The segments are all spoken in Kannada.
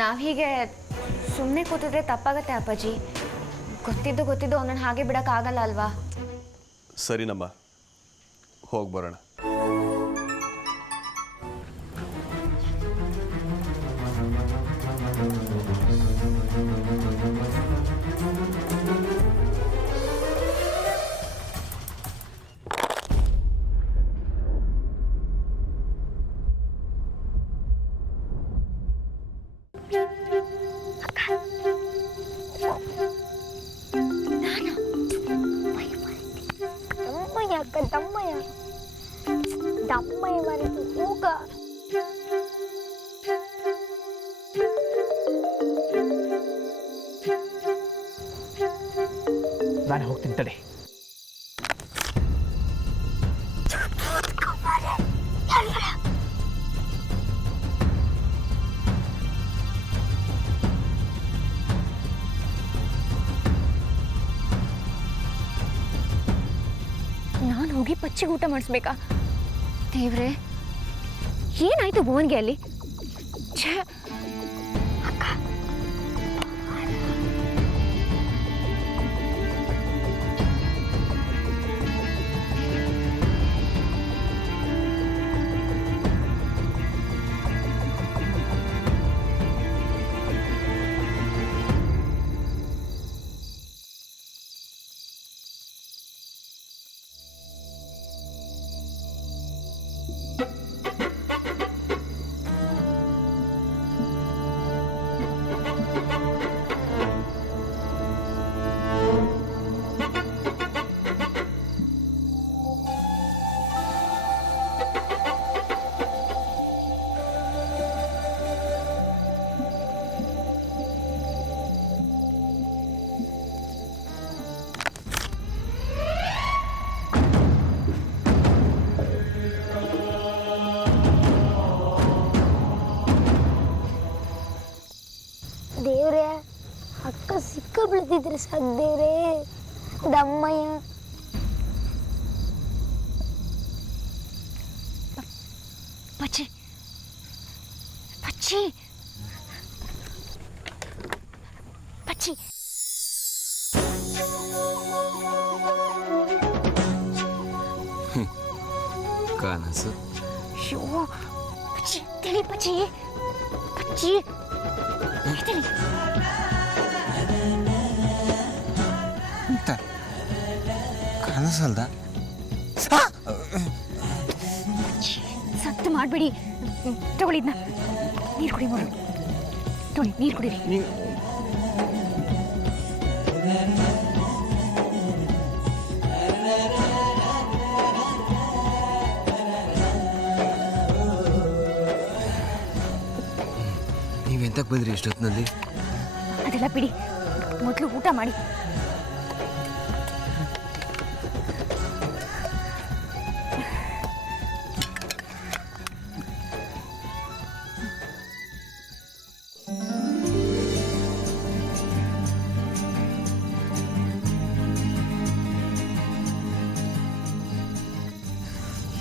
ನಾವು ಹೀಗೆ ಸುಮ್ಮನೆ ಕೂತಿದ್ರೆ ತಪ್ಪಾಗತ್ತೆ ಅಪ್ಪಾಜಿ. ಗೊತ್ತಿದ್ದು ಅವನನ್ನು ಹಾಗೆ ಬಿಡೋಕ್ಕಾಗಲ್ಲ ಅಲ್ವಾ? ಸರಿನಮ್ಮ, ಹೋಗಿ ಬರೋಣ. ದಮ್ಮಯ್ಯ ಮರೆತು ಹೋಗ. ನಾನು ಹೋಗ್ತೀನಿ ತಡೆ. ನಾನು ಹೋಗಿ ಪಚ್ಚಿಗೆ ಊಟ ಮಾಡಿಸ್ಬೇಕಾ? ದೇವ್ರೆ, ಏನಾಯ್ತು ಭುವನ್ಗೆ ಅಲ್ಲಿ? ಛೇ, ದೇವ್ರೆ, ಅಕ್ಕ ಸಿಕ್ಕ ಬೀಳ್ತಿದ್ರೆ ಸಾಕು ದೇವ್ರೆ. ದಮ್ಮಯ್ಯ ಪಚ್ಚಿ ಪಚ್ಚಿ ಪಚ್ಚಿ ಕನಸು. ಶೋ ಪಚ್ಚಿ ತಿಳಿ ಪಚ್ಚಿ ಪಚ್ಚಿ ತಿಳಿ. ಅಂತ ಕನಸಲ್ದ? ಸತ್ತು ಮಾಡಬೇಡಿ. ತಗೊಳ್ಳಿದ್ನ ನೀರು ಕುಡಿ ಮಾಡು. ತೊಳಿ ನೀರು ಕುಡೀರಿ. ನೀವೆಂತಕ್ಕೆ ಬಂದ್ರಿ ಇಷ್ಟೊತ್ತಿನಲ್ಲಿ? ಅದೆಲ್ಲ ಬಿಡಿ, ಮೊದಲು ಊಟ ಮಾಡಿ.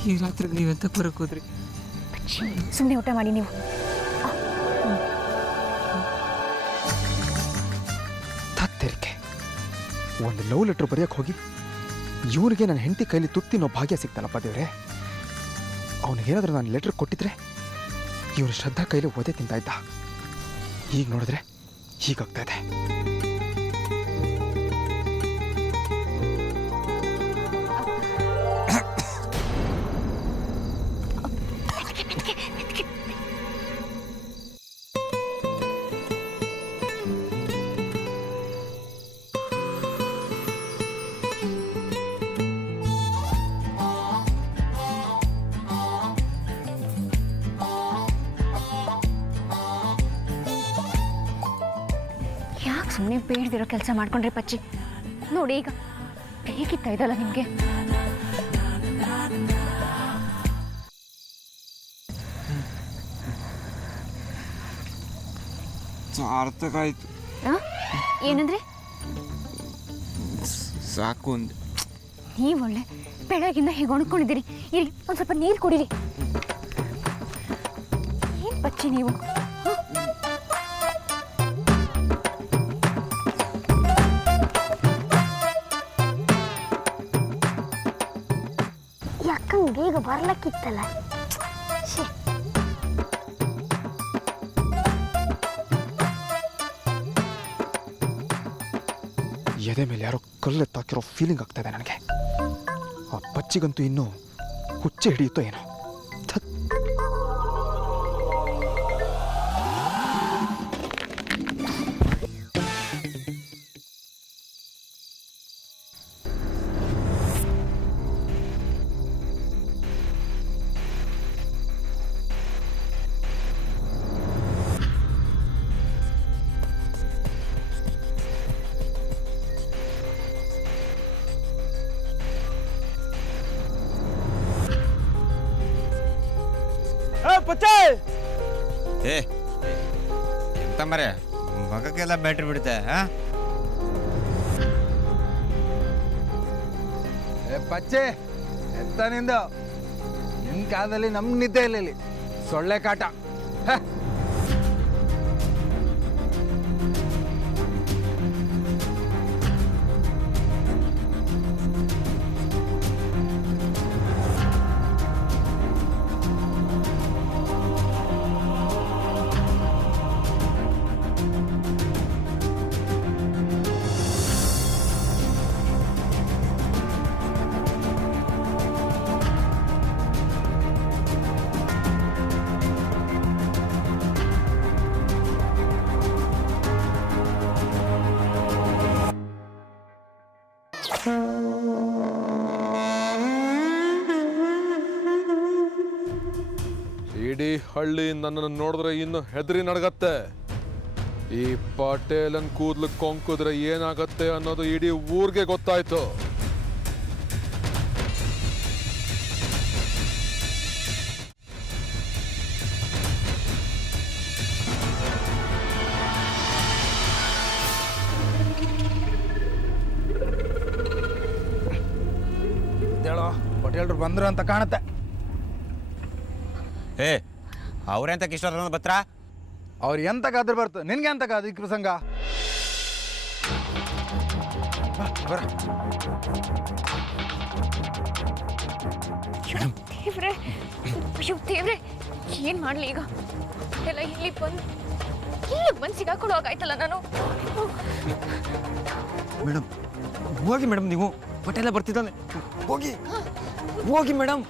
ಈ ರಾತ್ರಿ ನೀವೆಂತಕ್ಕೆ ಬರಕ್ಕೆ ಹೋದ್ರಿ? ಸುಮ್ಮನೆ ಊಟ ಮಾಡಿ ನೀವು. ತತ್ತೆರಿಕೆ, ಒಂದು ಲವ್ ಲೆಟ್ರ್ ಬರೆಯೋಕೆ ಹೋಗಿ ಇವನಿಗೆ ನನ್ನ ಹೆಂಡತಿ ಕೈಲಿ ತುತ್ತಿನೋ ಭಾಗ್ಯ ಸಿಗ್ತಾನಪ್ಪ ದೇವ್ರೆ. ಅವನಿಗೇನಾದರೂ ನಾನು ಲೆಟ್ರ್ ಕೊಟ್ಟಿದ್ರೆ ಇವನು ಶ್ರದ್ಧಾ ಕೈಲಿ ಒದೆ ತಿಂತಾ ಇದ್ದ. ಈಗ ನೋಡಿದ್ರೆ ಹೀಗಾಗ್ತಾ ಇದೆ. ಸುಮ್ಮನೆ ಬೇಡದಿರೋ ಕೆಲಸ ಮಾಡ್ಕೊಂಡ್ರೆ ಪಚ್ಚಿ. ನೋಡಿ ಈಗ ಬೇಕಿತ್ತ ಇದಲ್ಲ ನಿಮಗೆ? ಸಾರ್ಥಕ ಆಯ್ತು. ಏನಂದ್ರೆ? ಸಾಕು ಅಂದೆ. ನೀವು ಒಳ್ಳೆ ಬೆಳಗಿಂದ ಹೇಗೆ ಒಣ್ಕೊಂಡಿದ್ದೀರಿ. ಇಲ್ಲಿ ಒಂದು ಸ್ವಲ್ಪ ನೀರು ಕುಡೀರಿ. ಏನು ಪಚ್ಚಿ ನೀವು? ಬೇಗ ಬರ್ಲಕ್ಕಿತ್ತಲ್ಲ. ಶ್ಶೇ. ಎದೆ ಮೇಲೆ ಯಾರೋ ಕಲ್ಲೆತ್ತಾಕಿರೋ ಫೀಲಿಂಗ್ ಆಗ್ತಾ ಇದೆ ನನಗೆ. ಆ ಪಚ್ಚಿಗಂತೂ ಇನ್ನೂ ಹುಚ್ಚೆ ಹಿಡಿಯುತ್ತೋ ಏನೋ. ಧತ್. ಏ ಎಂತ ಮರೆ ಮಗಕ್ಕೆಲ್ಲ ಬ್ಯಾಟ್ರಿ ಬಿಡುತ್ತೆ. ಪಚ್ಚೆ ಎಂತ ನಿಂದ ನಿನ್ನ ಕಾಲದಲ್ಲಿ ನಮ್ಗೆ ನಿದ್ದೆ ಇಲ್ಲ ಇಲ್ಲಿ. ಸೊಳ್ಳೆ ಕಾಟ. ಇಡೀ ಹಳ್ಳಿ ನನ್ನನ್ನು ನೋಡಿದ್ರೆ ಇನ್ನು ಹೆದರಿ ನಡಗತ್ತೆ. ಈ ಪಟೇಲನ್ ಕೂದ್ಲು ಕೊಂಕಿದ್ರೆ ಏನಾಗತ್ತೆ ಅನ್ನೋದು ಇಡೀ ಊರಿಗೆ ಗೊತ್ತಾಯ್ತು. ಹೇಳೋ ಪಟೇಲ್ರು ಬಂದ್ರು ಅಂತ ಕಾಣುತ್ತೆ. ಏ ಅವ್ರೆಂತ ಕಿಶೋರ್ ಬತ್ರ ಅವ್ರು ಎಂತಕ್ಕಾದ್ರೂ ಬರ್ತು, ನಿನ್ಗೆ ಎಂತಕ್ಕಾದ್ರು ಈ ಪ್ರಸಂಗ? ಬರ. ದೇವ್ರೆ, ಅಯ್ಯೋ ದೇವ್ರೆ, ಏನ್ ಮಾಡ್ಲಿ ಈಗ? ಎಲ್ಲ ಇಲ್ಲಿ ಬಂದು ಸಿಗಾಕೊಳ್ಳೋ ಹಾಗಾಯ್ತಲ್ಲ ನಾನು. ಮೇಡಮ್ ಹೋಗಿ ಮೇಡಮ್, ನೀವು ಪಟೇಲ ಬರ್ತಿದ್ದಾನೆ. ಹೋಗಿ ಹೋಗಿ ಮೇಡಮ್.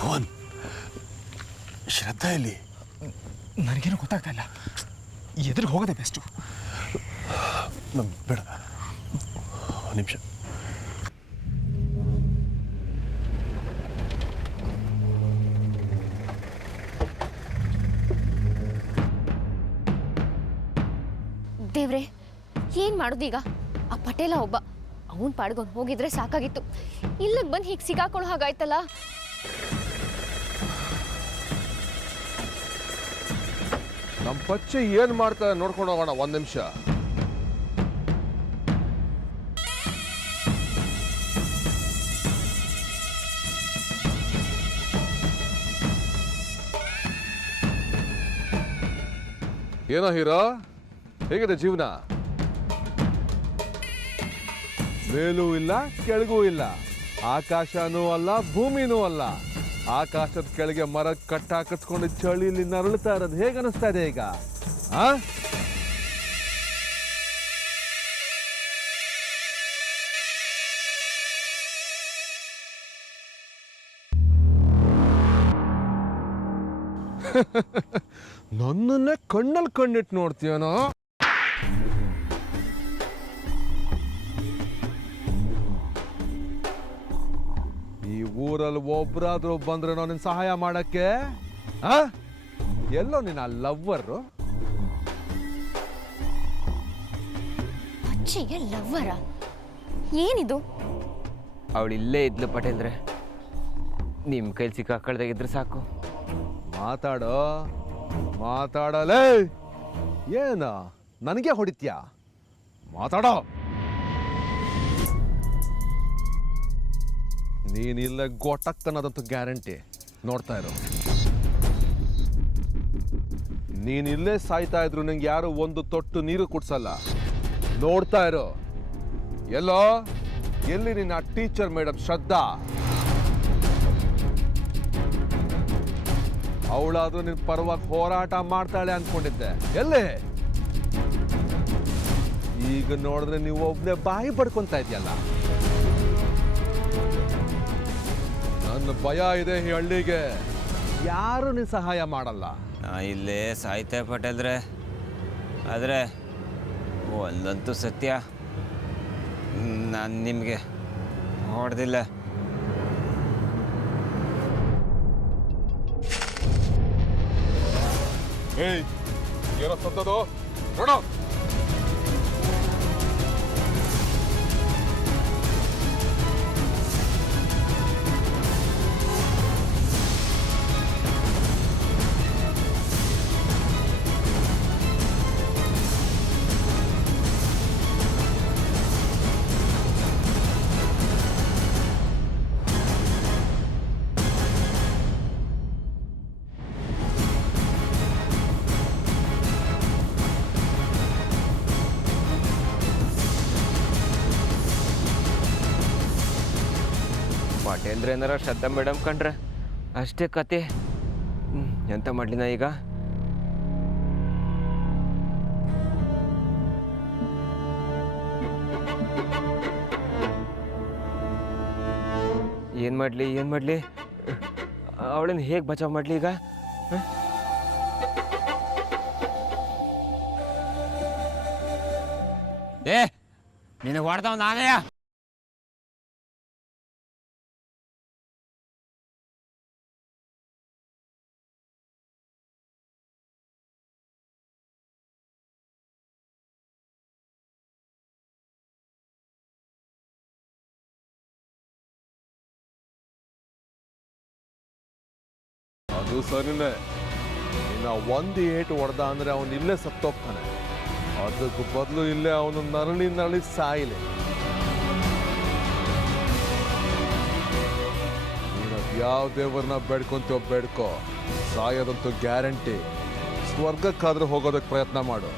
ಭುವನ್, ಶ್ರದ್ಧಾ ಎಲ್ಲಿ? ನನಗೇನು ಗೊತ್ತಾಗ್ತಾ ಇಲ್ಲ. ಎದುರಿಗೆ ಹೋಗೋದೇ ಬೆಸ್ಟು. ಬೇಡ, ಒಂದು ನಿಮಿಷ. ದೇವ್ರೆ, ಏನ್ ಮಾಡೋದೀಗ? ಆ ಪಟೇಲ ಒಬ್ಬ, ಅವನ್ ಪಾಡ್ಕೊಂಡು ಹೋಗಿದ್ರೆ ಸಾಕಾಗಿತ್ತು. ಇಲ್ಲಿಗೆ ಬಂದು ಹೀಗೆ ಸಿಗಾಕೊಳ್ಳೋ ಹಾಗಾಯ್ತಲ್ಲ. ನಮ್ಮ ಪಚ್ಚೆ ಏನ್ ಮಾಡ್ತಾರೆ ನೋಡ್ಕೊಂಡು ಹೋಗೋಣ. ಒಂದ್ ನಿಮಿಷ. ಏನೋ ಹೀರೋ, ಹೇಗಿದೆ ಜೀವನ? ಮೇಲೂ ಇಲ್ಲ ಕೆಳಗೂ ಇಲ್ಲ, ಆಕಾಶನೂ ಅಲ್ಲ ಭೂಮಿನೂ ಅಲ್ಲ. ಆಕಾಶದ ಕೆಳಗೆ ಮರ ಕಟ್ಟ ಹಾಕಿಸ್ಕೊಂಡು ಚಳಿಲಿ ನರಳುತ್ತಾ ಇರೋದು ಹೇಗೆ ಅನಿಸ್ತಾ ಇದೆ ಈಗ? ಆ ನನ್ನನ್ನೇ ಕಣ್ಣಲ್ಲಿ ಕಣ್ಣಿಟ್ಟು ನೋಡ್ತೀಯನೋ? ಈ ಊರಲ್ಲಿ ಒಬ್ರಾದ್ರೂ ಬಂದ್ರೆ ನಿನ್ನ ಸಹಾಯ ಮಾಡಕ್ಕೆ? ಎಲ್ಲೋ ನಿನ್ನ ಲವ್ವರು? ಅಚ್ಚೆಗೆ ಲವ್ವರ? ಏನಿದು? ಅವಳು ಇಲ್ಲೇ ಇದ್ಲು ಪಟೇಲ್ರೆ, ನಿಮ್ಮ ಕೈಲಿ ಸಿಕ್ಕಾಕಳ್ದಾಗಿದ್ರೆ ಸಾಕು. ಮಾತಾಡೋ, ಮಾತಾಡಲೇ. ಏನ ನನಗೆ ಹೊಡಿತ್ಯಾ? ಮಾತಾಡೋ. ನೀನಿಲ್ಲೇ ಗೊಟ್ಟಕ್ಕನ್ನೋದಂತೂ ಗ್ಯಾರಂಟಿ. ನೋಡ್ತಾ ಇರೋ, ನೀನಿಲ್ಲೇ ಸಾಯ್ತಾ ಇದ್ರು ನಂಗೆ ಯಾರು ಒಂದು ತೊಟ್ಟು ನೀರು ಕುಡ್ಸಲ್ಲ. ನೋಡ್ತಾ ಇರೋ, ಎಲ್ಲೋ ಎಲ್ಲಿ ನಿನ್ನ ಟೀಚರ್ ಮೇಡಮ್ ಶ್ರದ್ಧಾ? ಅವಳಾದ್ರೂ ನಿನ್ನ ಪರವಾಗಿ ಹೋರಾಟ ಮಾಡ್ತಾಳೆ ಅನ್ಕೊಂಡಿದ್ದೆ. ಎಲ್ಲೇ? ಈಗ ನೋಡಿದ್ರೆ ನೀವು ಒಬ್ಬನೇ ಬಾಯಿ ಪಡ್ಕೊಂತ ಇದೆಯಲ್ಲ. ನನ್ನ ಭಯ ಇದೆ ಈ ಹಳ್ಳಿಗೆ, ಯಾರು ನೀನು ಸಹಾಯ ಮಾಡಲ್ಲ. ನಾ ಇಲ್ಲೇ ಸಾಯ್ತೆ ಪಟೇಲ್ರೆ. ಆದರೆ ಒಂದಂತೂ ಸತ್ಯ, ನಾನು ನಿಮಗೆ ಹೊಡೆದಿಲ್ಲ. ಏಯ್, ಏನೋ ಸತ್ತದು ನೋಡೋ. ಪಟೇಲ್ರೆ ಏನಾರ ಶ್ರದ್ಧಾ ಮೇಡಮ್ ಕಂಡ್ರೆ ಅಷ್ಟೇ ಕತೆ. ಎಂತ ಮಾಡ್ಲಿನ ಈಗ? ಏನು ಮಾಡಲಿ? ಅವಳನ್ನ ಹೇಗೆ ಬಚಾವ್ ಮಾಡಲಿ ಈಗ? ನಿನಗೆ ಹೊಡೆದವ್ ನಾನೇ. ಅದು ಸರಿನೇ, ಇನ್ನು ಒಂದು ಏಟು ಹೊಡೆದ ಅಂದ್ರೆ ಅವನು ಇಲ್ಲೇ ಸತ್ತೋಗ್ತಾನೆ. ಅದಕ್ಕೆ ಬದಲು ಇಲ್ಲೇ ಅವನು ನರಳಿ ಸಾಯಿಲೆ. ನೀನು ಯಾವ ದೇವರನ್ನ ಬೇಡ್ಕೊಂತೀವೋ ಬೇಡ್ಕೋ, ಸಾಯೋದಂತೂ ಗ್ಯಾರಂಟಿ. ಸ್ವರ್ಗಕ್ಕಾದ್ರೂ ಹೋಗೋದಕ್ಕೆ ಪ್ರಯತ್ನ ಮಾಡು.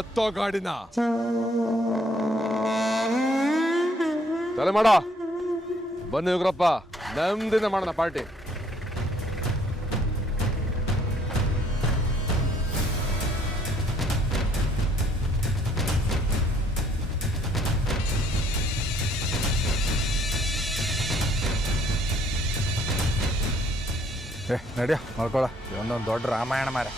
ಎತ್ತೋ ಗಾಡಿನ. ತಲೆ ಮಾಡ, ಬನ್ನಿ ಉಗ್ರಪ್ಪ, ನೆಮ್ಮದಿನ ಮಾಡೋಣ ಪಾರ್ಟಿ. ನಡಿಯೋ ಮಲ್ಕೊಳ, ಒಂದೊಂದು ದೊಡ್ಡ ರಾಮಾಯಣ ಮಾರ.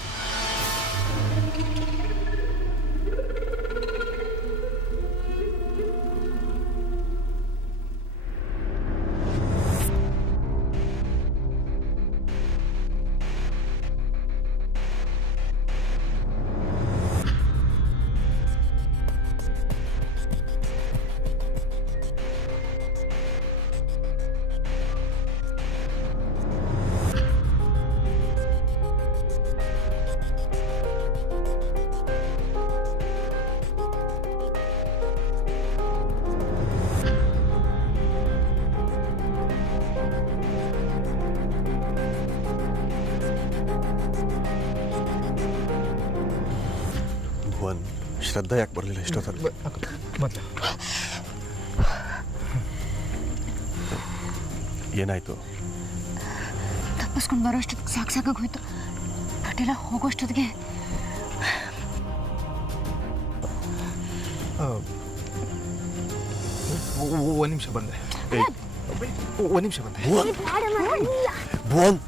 ಭುವನ್, ಶ್ರದ್ಧಾ ಯಾಕೆ ಬರಲಿಲ್ಲ ಇಷ್ಟೊತ್ತಲ್ಲಿ? ಮೊದಲು ಏನಾಯ್ತು? ತಪ್ಪಿಸ್ಕೊಂಡು ಬರೋಷ್ಟೊತ್ತಿಗೆ ಸಾಕಾಗಿ ಹೋಯ್ತು. ಪಟೇಲ ಹೋಗೋಷ್ಟೊತ್ತಿಗೆ ಒಂದು ನಿಮಿಷ ಬಂದೆ. ಒಂದು ನಿಮಿಷ ಬಂದೆ. ಭುವನ್,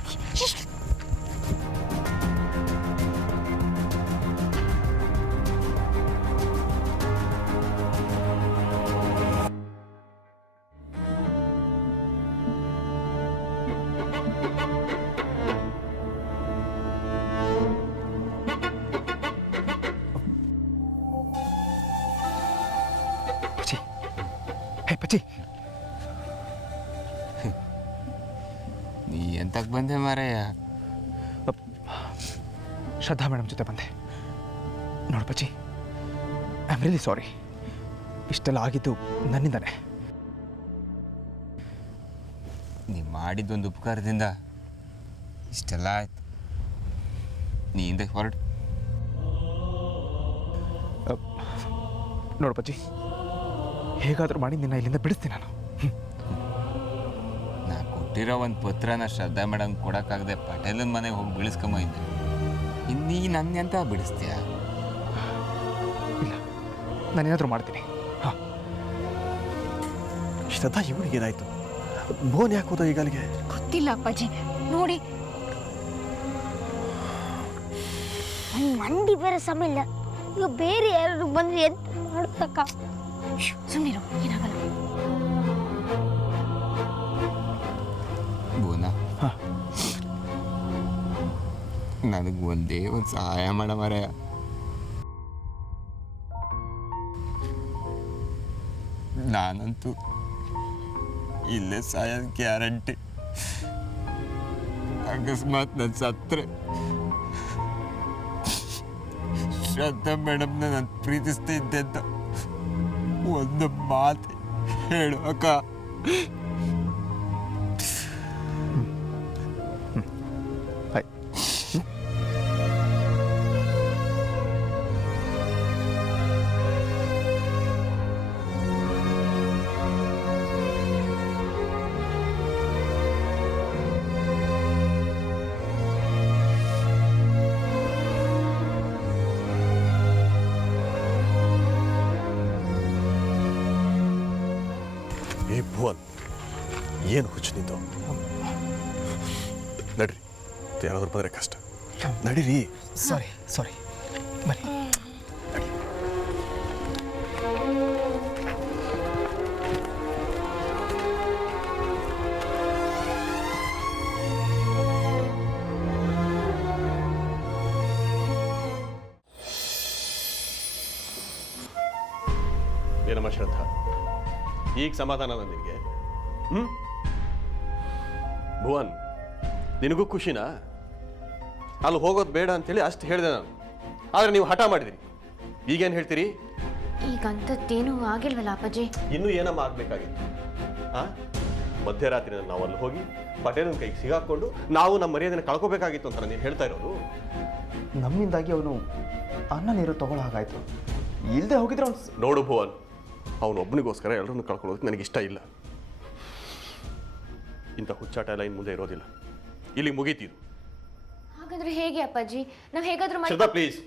ಪಚ್ಚಿ, ನೀ ಎಂತಕ್ಕೆ ಬಂದೆ ಮಾರಯ್ಯ? ಶ್ರದ್ಧಾ ಮೇಡಮ್ ಜೊತೆ ಬಂದೆ. ನೋಡು ಪಚ್ಚಿ, ಐ ಐ ರಿಯಲಿ ಸಾರಿ. ಇಷ್ಟೆಲ್ಲ ಆಗಿದ್ದು ನನ್ನಿಂದನೇ. ನೀ ಮಾಡಿದ್ದೊಂದು ಉಪಕಾರದಿಂದ ಇಷ್ಟೆಲ್ಲ ಆಯ್ತು. ನೀ ಹಿಂದೆ ಹೊರಡು. ನೋಡು ಪಜ್ಜಿ, ಹೇಗಾದರೂ ಮಾಡಿ ನಿನ್ನ ಇಲ್ಲಿಂದ ಬಿಡಿಸ್ತೀನಿ ನಾನು. ನಾ ಕೊಟ್ಟಿರೋ ಒಂದು ಪತ್ರನ ಶ್ರದ್ಧಾ ಮೇಡಮ್ ಕೊಡೋಕ್ಕಾಗದೆ ಪಟೇಲನ ಮನೆಗೆ ಹೋಗಿ ಬಿಡಿಸ್ಕೊಂಬಂದೆ. ಇನ್ನೀ ನನ್ನೆಂತ ಬಿಡಿಸ್ತೀಯ? ಇಲ್ಲ, ನಾನೇನಾದರೂ ಮಾಡ್ತೀನಿ. ಹಾಂ. ಶ್ರದ್ಧಾ ಇವನಿಗೆ ಏನಾಯ್ತು? ಭುವನ್ ಯಾಕೆ ಹೋದ ಈಗ ಅಲ್ಲಿಗೆ? ಗೊತ್ತಿಲ್ಲ ಅಪ್ಪಾಜಿ. ನೋಡಿ, ನನ್ನ ಮಂಡಿ ಬೇರೆ ಸಮಯ ಇಲ್ಲ. ಈಗ ಬೇರೆ ಯಾರು ಬಂದ್ರೆ ಎಂತ ಮಾಡೋದಕ್ಕ? ಸುಮ್ಮನಿರು, ಏನಾಗಲ್ಲ. ಭುವನ, ಹಾಂ. ನನಗೆ ಒಂದೇ ಒಂದು ಸಹಾಯ ಮಾಡ ಮಾರಾಯ. ನಾನಂತೂ ಇಲ್ಲೇ ಸಾಯೋದು ಗ್ಯಾರಂಟಿ. ಅಕಸ್ಮಾತ್ ನಾನು ಸತ್ರೆ ಶ್ರದ್ಧಾ ಮೇಡಮ್ನ ನಾನು ಪ್ರೀತಿಸ್ತಾ ಇದ್ದೆ ಅಂತ ಒಂದು ಮಾತು ಹೇಳು ಅಕ್ಕ. ಏ ಭುವನ್, ಏನು ಹುಚ್ಚು ನಿಂದು? ನಡ್ರಿ, ಏನಾದರೂ ಬಂದರೆ ಕಷ್ಟ. ನಡೀರಿ. ಸಾರಿ ಬನ್ನಿ. ಏನಮ್ಮ ಶ್ರದ್ಧಾ, ಈಗ ಸಮಾಧಾನ ನಿನಗೆ? ಭುವನ್, ನಿನಗೂ ಖುಷಿನಾ? ಅಲ್ಲಿ ಹೋಗೋದು ಬೇಡ ಅಂತೇಳಿ ಅಷ್ಟು ಹೇಳಿದೆ ನಾನು, ಆದರೆ ನೀವು ಹಠ ಮಾಡಿದಿರಿ. ಈಗೇನು ಹೇಳ್ತೀರಿ? ಈಗ ಅಂಥದ್ದೇನೂ ಆಗಿಲ್ವಲ್ಲ ಅಪ್ಪಾಜಿ? ಇನ್ನೂ ಏನಮ್ಮ ಆಗಬೇಕಾಗಿತ್ತು? ಮಧ್ಯರಾತ್ರಿ ನಾವು ಅಲ್ಲಿ ಹೋಗಿ ಪಟೇಲನ ಕೈಗೆ ಸಿಗಾಕೊಂಡು ನಾವು ನಮ್ಮ ಮರ್ಯಾದೆನ ಕಳ್ಕೋಬೇಕಾಗಿತ್ತು ಅಂತ ನೀವು ಹೇಳ್ತಾ ಇರೋದು? ನಮ್ಮಿಂದಾಗಿ ಅವನು ಅನ್ನ ನೀರು ತಗೊಳ್ಳೋ ಹಾಗಾಯ್ತು. ಇಲ್ಲದೆ ಹೋಗಿದ್ರೆ ಅವ್ನು ನೋಡು ಭುವನ್, ಅವನೊಬ್ಬನಿಗೋಸ್ಕರ ಎಲ್ಲರನ್ನು ಕಳ್ಕೊಳ್ಳೋದಕ್ಕೆ ನನಗೆ ಇಷ್ಟ ಇಲ್ಲ. ಇಂಥ ಹುಚ್ಚಾಟ ಎಲ್ಲ ಇನ್ನು ಮುಂದೆ ಇರೋದಿಲ್ಲ. ಇಲ್ಲಿ ಮುಗೀತಿದ್ದು. ಹಾಗಾದ್ರೆ ಹೇಗೆ ಅಪ್ಪಾಜಿ? ನಾವು ಹೇಗಾದ್ರೂ ಶ್ರದ್ಧಾ ಪ್ಲೀಸ್,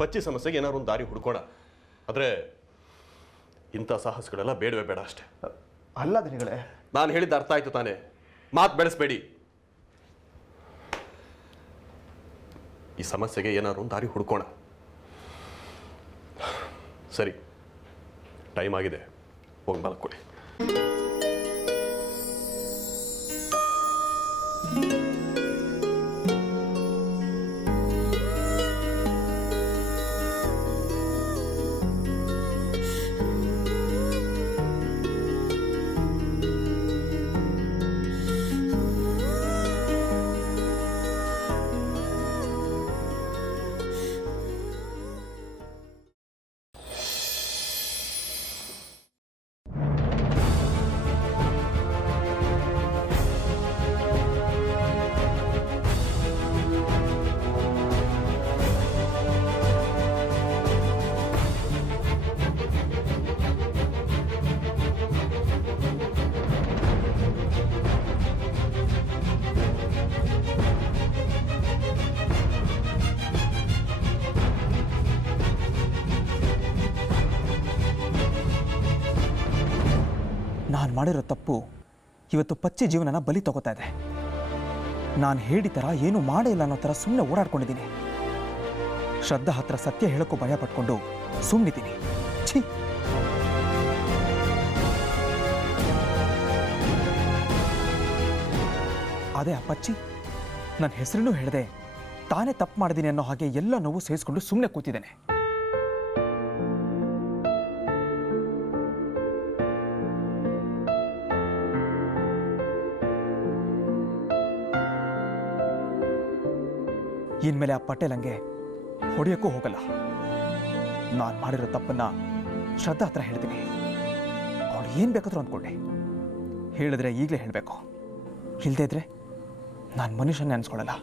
ಪಚ್ಚಿ ಸಮಸ್ಯೆಗೆ ಏನಾದ್ರು ಒಂದು ದಾರಿ ಹುಡ್ಕೋಣ. ಆದರೆ ಇಂಥ ಸಾಹಸಗಳೆಲ್ಲ ಬೇಡವೇ ಬೇಡ ಅಷ್ಟೇ. ಅಲ್ಲ ದನಿಗಳೇ, ನಾನು ಹೇಳಿದ್ದು ಅರ್ಥ ಆಯ್ತು ತಾನೇ? ಮಾತು ಬೆಳೆಸ್ಬೇಡಿ. ಈ ಸಮಸ್ಯೆಗೆ ಏನಾದ್ರು ಒಂದು ದಾರಿ ಹುಡ್ಕೋಣ. ಸರಿ, ಟೈಮ್ ಆಗಿದೆ, ಹೋಗಿ ಮಲ್ಕೊಳ್ಳಿ. ನಾನು ಮಾಡಿರೋ ತಪ್ಪು ಇವತ್ತು ಪಚ್ಚಿ ಜೀವನನ ಬಲಿ ತಗೋತಾ ಇದೆ. ನಾನು ಹೇಳಿ ಥರ ಏನೂ ಮಾಡೇ ಇಲ್ಲ ಅನ್ನೋ ಥರ ಸುಮ್ಮನೆ ಓಡಾಡ್ಕೊಂಡಿದ್ದೀನಿ. ಶ್ರದ್ಧಾ ಹತ್ರ ಸತ್ಯ ಹೇಳೋಕ್ಕೂ ಭಯ ಪಟ್ಕೊಂಡು ಸುಮ್ಮನಿದ್ದೀನಿ. ಛೀ, ಅದೇ ಆ ಪಚ್ಚಿ ನನ್ನ ಹೆಸರನ್ನೂ ಹೇಳಿದೆ ತಾನೇ ತಪ್ಪು ಮಾಡಿದ್ದೀನಿ ಅನ್ನೋ ಹಾಗೆ ಎಲ್ಲ ನೋವು ಸೇರಿಸ್ಕೊಂಡು ಸುಮ್ಮನೆ ಕೂತಿದ್ದೇನೆ. ಇನ್ಮೇಲೆ ಆ ಪಟೇಲ್ ಹಂಗೆ ಹೊಡೆಯೋಕ್ಕೂ ಹೋಗಲ್ಲ. ನಾನು ಮಾಡಿರೋ ತಪ್ಪನ್ನು ಶ್ರದ್ಧಾ ಹತ್ರ ಹೇಳ್ತೀನಿ. ಅವಳು ಏನು ಬೇಕಾದರೂ ಅಂದ್ಕೊಳ್ಳಿ, ಹೇಳಿದ್ರೆ ಈಗಲೇ ಹೇಳಬೇಕು. ಇಲ್ಲದೇ ಇದ್ರೆ ನಾನು ಮನುಷ್ಯನೇ ಅನ್ಸ್ಕೊಳ್ಳಲ್ಲ.